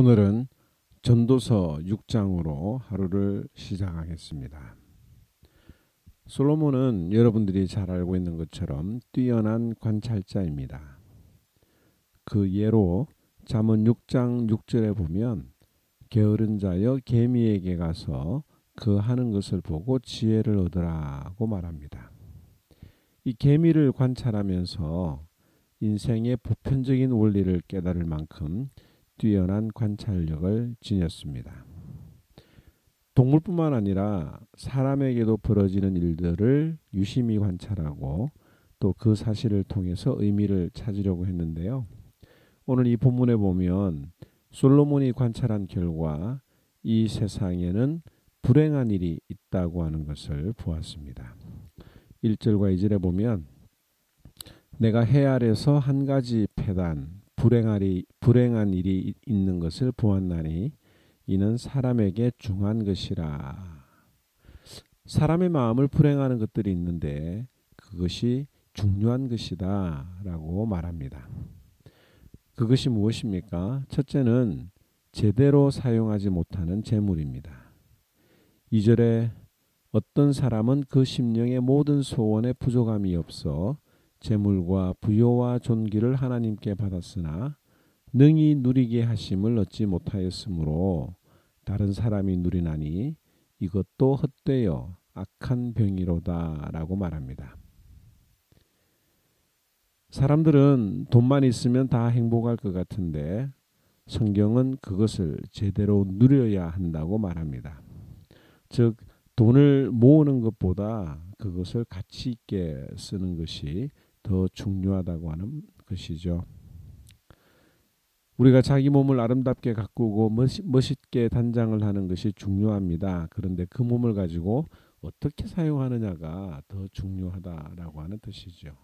오늘은 전도서 6장으로 하루를 시작하겠습니다. 솔로몬은 여러분들이 잘 알고 있는 것처럼 뛰어난 관찰자입니다. 그 예로 잠언 6장 6절에 보면 게으른 자여 개미에게 가서 그 하는 것을 보고 지혜를 얻으라고 말합니다. 이 개미를 관찰하면서 인생의 보편적인 원리를 깨달을 만큼 뛰어난 관찰력을 지녔습니다. 동물뿐만 아니라 사람에게도 벌어지는 일들을 유심히 관찰하고 또 그 사실을 통해서 의미를 찾으려고 했는데요. 오늘 이 본문에 보면 솔로몬이 관찰한 결과 이 세상에는 불행한 일이 있다고 하는 것을 보았습니다. 1절과 2절에 보면 내가 해 아래서 한 가지 패단 불행한 일이 있는 것을 보았나니 이는 사람에게 중한 것이라. 사람의 마음을 불행하는 것들이 있는데 그것이 중요한 것이다 라고 말합니다. 그것이 무엇입니까? 첫째는 제대로 사용하지 못하는 재물입니다. 2절에 어떤 사람은 그 심령의 모든 소원에 부족함이 없어 재물과 부요와 존귀를 하나님께 받았으나 능히 누리게 하심을 얻지 못하였으므로 다른 사람이 누리나니 이것도 헛되어 악한 병이로다 라고 말합니다. 사람들은 돈만 있으면 다 행복할 것 같은데 성경은 그것을 제대로 누려야 한다고 말합니다. 즉 돈을 모으는 것보다 그것을 가치 있게 쓰는 것이 더 중요하다고 하는 것이죠. 우리가 자기 몸을 아름답게 가꾸고 멋있게 단장을 하는 것이 중요합니다. 그런데 그 몸을 가지고 어떻게 사용하느냐가 더 중요하다라고 하는 뜻이죠.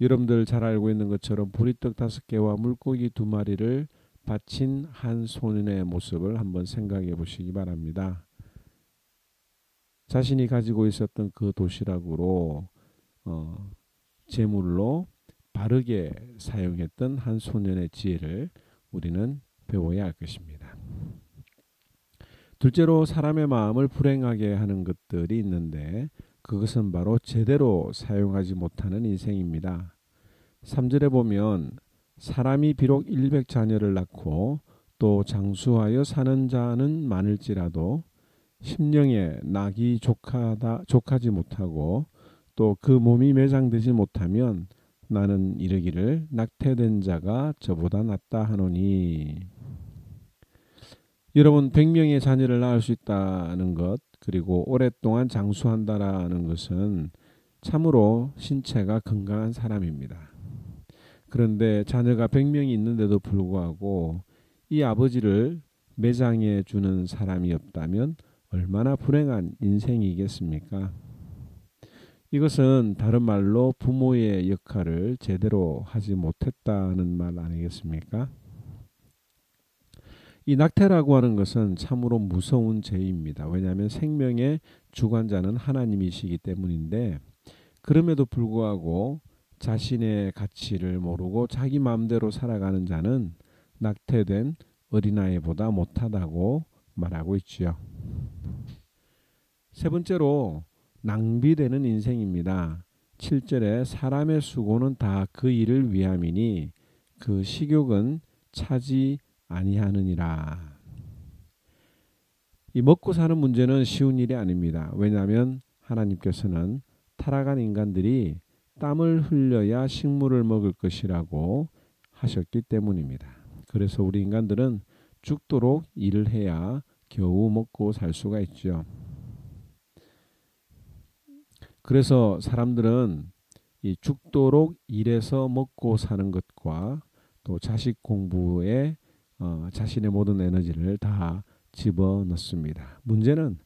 여러분들 잘 알고 있는 것처럼 보리떡 5개와 물고기 2마리를 바친 한 소년의 모습을 한번 생각해 보시기 바랍니다. 자신이 가지고 있었던 그 도시락으로 제물로 바르게 사용했던 한 소년의 지혜를 우리는 배워야 할 것입니다. 둘째로 사람의 마음을 불행하게 하는 것들이 있는데 그것은 바로 제대로 사용하지 못하는 인생입니다. 3절에 보면 사람이 비록 100자녀를 낳고 또 장수하여 사는 자는 많을지라도 심령에 낙이 족하지 못하고 또 그 몸이 매장되지 못하면 나는 이르기를 낙태된 자가 저보다 낫다 하노니. 여러분 100명의 자녀를 낳을 수 있다는 것 그리고 오랫동안 장수한다라는 것은 참으로 신체가 건강한 사람입니다. 그런데 자녀가 100명이 있는데도 불구하고 이 아버지를 매장해 주는 사람이 없다면 얼마나 불행한 인생이겠습니까? 이것은 다른 말로 부모의 역할을 제대로 하지 못했다는 말 아니겠습니까? 이 낙태라고 하는 것은 참으로 무서운 죄입니다. 왜냐하면 생명의 주관자는 하나님이시기 때문인데 그럼에도 불구하고 자신의 가치를 모르고 자기 마음대로 살아가는 자는 낙태된 어린아이보다 못하다고 말하고 있지요. 세 번째로 낭비되는 인생입니다. 7절에 사람의 수고는 다 그 일을 위함이니 그 식욕은 차지 아니하느니라. 이 먹고 사는 문제는 쉬운 일이 아닙니다. 왜냐하면 하나님께서는 타락한 인간들이 땀을 흘려야 식물을 먹을 것이라고 하셨기 때문입니다. 그래서 우리 인간들은 죽도록 일을 해야 겨우 먹고 살 수가 있죠. 그래서 사람들은 이 죽도록 일해서 먹고 사는 것과 또 자식 공부에 자신의 모든 에너지를 다 집어넣습니다. 문제는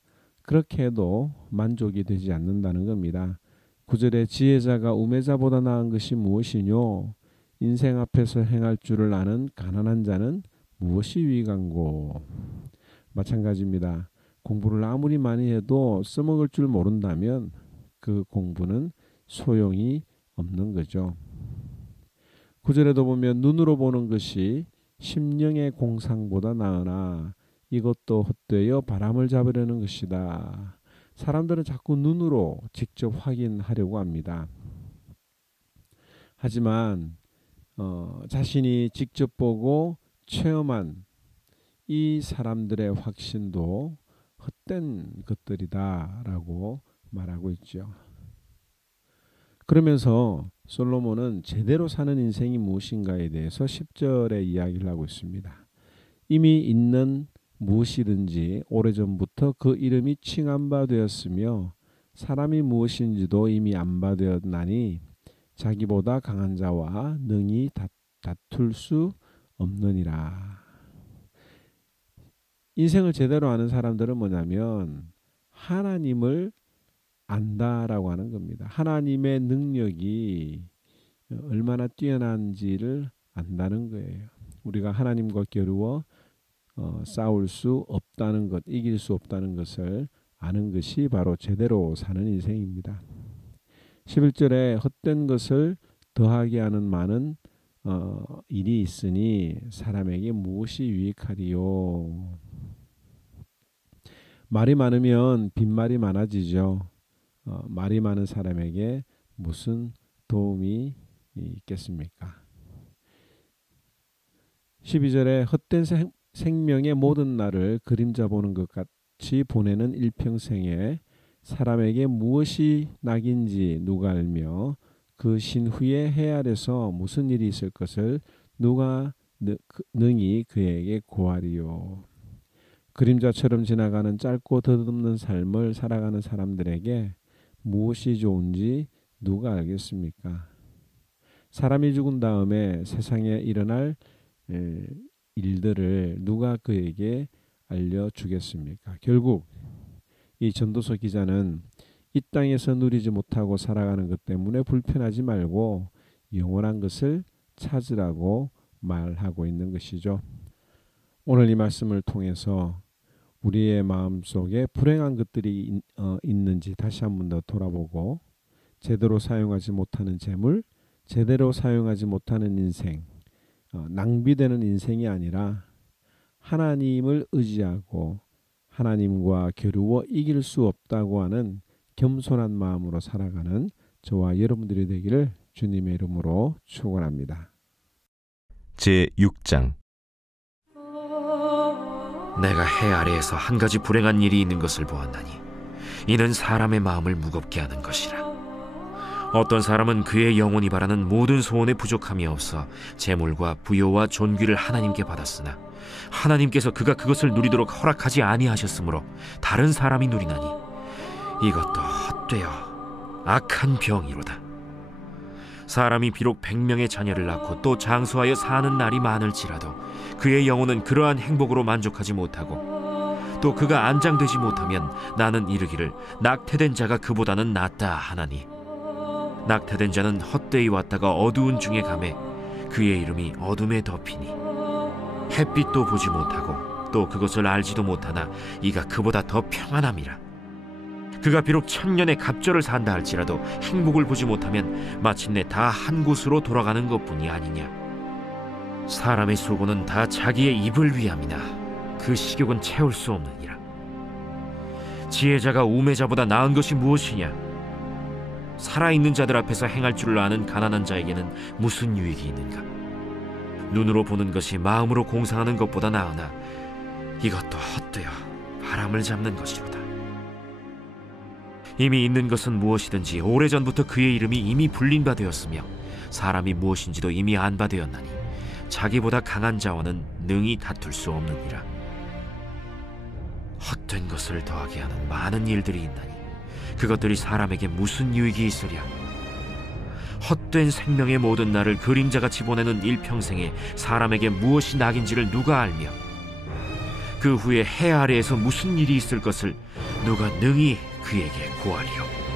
그렇게 해도 만족이 되지 않는다는 겁니다. 9절에 지혜자가 우매자보다 나은 것이 무엇이뇨? 인생 앞에서 행할 줄을 아는 가난한 자는 무엇이 위간고? 마찬가지입니다. 공부를 아무리 많이 해도 써먹을 줄 모른다면 그 공부는 소용이 없는 거죠. 9절에도 보면 눈으로 보는 것이 심령의 공상보다 나으나 이것도 헛되어 바람을 잡으려는 것이다. 사람들은 자꾸 눈으로 직접 확인하려고 합니다. 하지만 자신이 직접 보고 체험한 이 사람들의 확신도 헛된 것들이다 라고 말하고 있죠. 그러면서 솔로몬은 제대로 사는 인생이 무엇인가에 대해서 10절에 이야기를 하고 있습니다. 이미 있는 무엇이든지 오래전부터 그 이름이 칭한 바 되었으며 사람이 무엇인지도 이미 안 바 되었나니 자기보다 강한 자와 능히 다툴 수 없느니라. 인생을 제대로 아는 사람들은 뭐냐면 하나님을 안다라고 하는 겁니다. 하나님의 능력이 얼마나 뛰어난지를 안다는 거예요. 우리가 하나님과 겨루어 싸울 수 없다는 것, 이길 수 없다는 것을 아는 것이 바로 제대로 사는 인생입니다. 11절에 헛된 것을 더하게 하는 많은 일이 있으니 사람에게 무엇이 유익하리요. 말이 많으면 빈말이 많아지죠. 말이 많은 사람에게 무슨 도움이 있겠습니까? 12절에 헛된 생명의 모든 날을 그림자 보는 것 같이 보내는 일평생에 사람에게 무엇이 낙인지 누가 알며 그 신후의 해 아래서 무슨 일이 있을 것을 누가 능히 그에게 고하리요. 그림자처럼 지나가는 짧고 덧없는 삶을 살아가는 사람들에게 무엇이 좋은지 누가 알겠습니까? 사람이 죽은 다음에 세상에 일어날 일들을 누가 그에게 알려주겠습니까? 결국 이 전도서 기자는 이 땅에서 누리지 못하고 살아가는 것 때문에 불편하지 말고 영원한 것을 찾으라고 말하고 있는 것이죠. 오늘 이 말씀을 통해서 우리의 마음속에 불행한 것들이 있는지 다시 한 번 더 돌아보고 제대로 사용하지 못하는 재물, 제대로 사용하지 못하는 인생, 낭비되는 인생이 아니라 하나님을 의지하고 하나님과 겨루어 이길 수 없다고 하는 겸손한 마음으로 살아가는 저와 여러분들이 되기를 주님의 이름으로 축원합니다. 제6장 내가 해 아래에서 한 가지 불행한 일이 있는 것을 보았나니 이는 사람의 마음을 무겁게 하는 것이라. 어떤 사람은 그의 영혼이 바라는 모든 소원에 부족함이 없어 재물과 부요와 존귀를 하나님께 받았으나 하나님께서 그가 그것을 누리도록 허락하지 아니하셨으므로 다른 사람이 누리나니 이것도 헛되어 악한 병이로다. 사람이 비록 100명의 자녀를 낳고 또 장수하여 사는 날이 많을지라도 그의 영혼은 그러한 행복으로 만족하지 못하고 또 그가 안장되지 못하면 나는 이르기를 낙태된 자가 그보다는 낫다 하나니 낙태된 자는 헛되이 왔다가 어두운 중에 가매 그의 이름이 어둠에 덮이니 햇빛도 보지 못하고 또 그것을 알지도 못하나 이가 그보다 더 평안함이라. 그가 비록 1000년의 갑절을 산다 할지라도 행복을 보지 못하면 마침내 다 한 곳으로 돌아가는 것뿐이 아니냐. 사람의 수고는 다 자기의 입을 위함이나 그 식욕은 채울 수 없느니라. 지혜자가 우매자보다 나은 것이 무엇이냐. 살아있는 자들 앞에서 행할 줄을 아는 가난한 자에게는 무슨 유익이 있는가. 눈으로 보는 것이 마음으로 공상하는 것보다 나으나 이것도 헛되어 바람을 잡는 것이로다. 이미 있는 것은 무엇이든지 오래전부터 그의 이름이 이미 불린 바 되었으며 사람이 무엇인지도 이미 안 바 되었나니 자기보다 강한 자와는 능히 다툴 수 없느니라. 헛된 것을 더하게 하는 많은 일들이 있나니 그것들이 사람에게 무슨 유익이 있으랴. 헛된 생명의 모든 날을 그림자같이 보내는 일평생에 사람에게 무엇이 낙인지를 누가 알며 그 후에 해 아래에서 무슨 일이 있을 것을 누가 능히 그에게 고하리요.